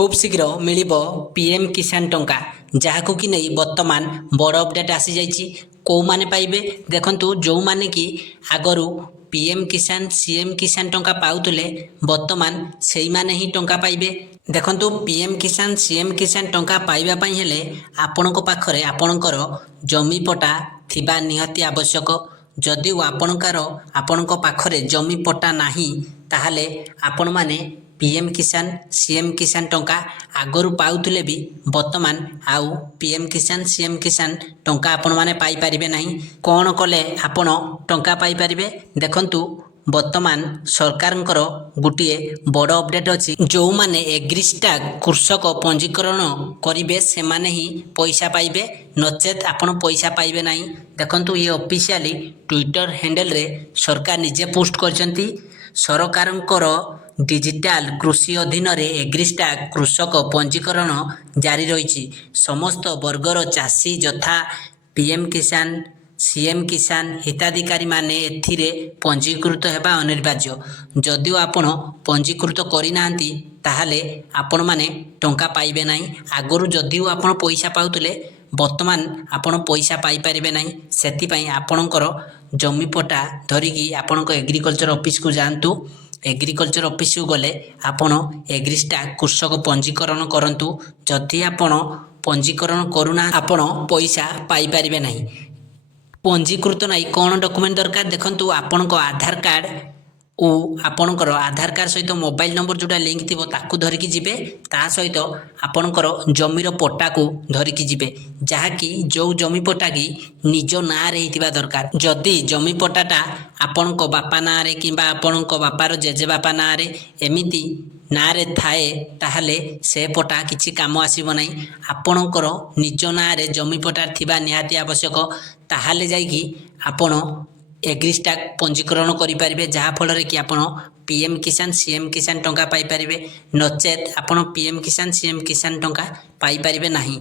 खूब शीघ्र मिल पीएम किसान टंका जहां कि नहीं वर्तमान बड़ अपडेट आसी जाइए कौ माने पाइबे देखंतु जो माने कि आगरू पीएम किसान सीएम किसान टंका पाउतले वर्तमान सेई माने ही टंका पाइबे। देखंतु पीएम किसान सीएम किसान टंका पाइबा पई हेले आपणको पाखरे आपणकर जमी पटा थिबा निहाती आवश्यक। जदि आपणको पाखरे जमी पटा नाही ताहले आपण माने पीएम किसान सीएम किसान टंका आगरू पाउतले भी वर्तमान आउ पीएम किसान सीएम किसान टंका आपण माने पाई परिबे नाही। कौन कले आपण टंका पाई परिबे देखंतु वर्तमान सरकारंकर गोटे बड़ अपडेट अच्छी जो माने एग्रीस्टाग कृषक पंजीकरण करेंगे से माने ही पैसा पाइबे नचेत आपण पैसा पाइबे नहीं। देखंतु ये ऑफिशियली ट्विटर हैंडल रे सरकार निजे पोस्ट करचंती सरकारंकर डिजिटाल कृषि अधीन रे एग्रीस्टाग कृषक पंजीकरण जारी रही समस्त वर्गर चाषी यथा पीएम किसान सीएम किसान हिताधिकारी माने एथिरे पंजीकृत हेबा अनिवार्य। जदिও आपण पंजीकृत करिना ताहले आपण माने टंका पाइबे नाही। आगरू जदिও आपण पैसा पाउतले वर्तमान आपण पैसा पाई परिबे नाही। सेति पई आपणकर जमी पटा धरिकी आपणको एग्रीकल्चर ऑफिस को जांतु। एग्रीकल्चर ऑफिस को गले आपण एग्रीस्टाग कृषक पंजीकरण करंतु। जदि आपण पंजीकरण करूना आपण पैसा पाई परिबे नाही। पंजीकृत नहीं कौन डॉक्यूमेंट दरकार देखंतु आपणको आधार कार्ड और आपणकर आधार कार्ड सहित मोबाइल नंबर जोटा लिंक थी ताकू धरिकी जिबे ता सहित आपणकर जमीर पट्टा को धरिकी जिबे जहाँकि जो जमी पट्टा की निज ना रे हितिबा दरकार। जदि जमी पट्टाटा आपणको बापा ना रे किंबा आपणको बापार जेजे बापा ना रे एमिति ना रे थाए ताहले से पट्टा किछि काम आसीबो नाही। आपणकर निज ना रे जमी पट्टा थिबा निहाती आवश्यक ताहले जाइकी आपण एग्रीस्टाग पंजीकरण करें जहाँ फल कि आपण पीएम किसान सीएम किसान टंका पाई परिबे नचेत आपण पीएम किसान सीएम किसान टंका पाई परिबे नाही।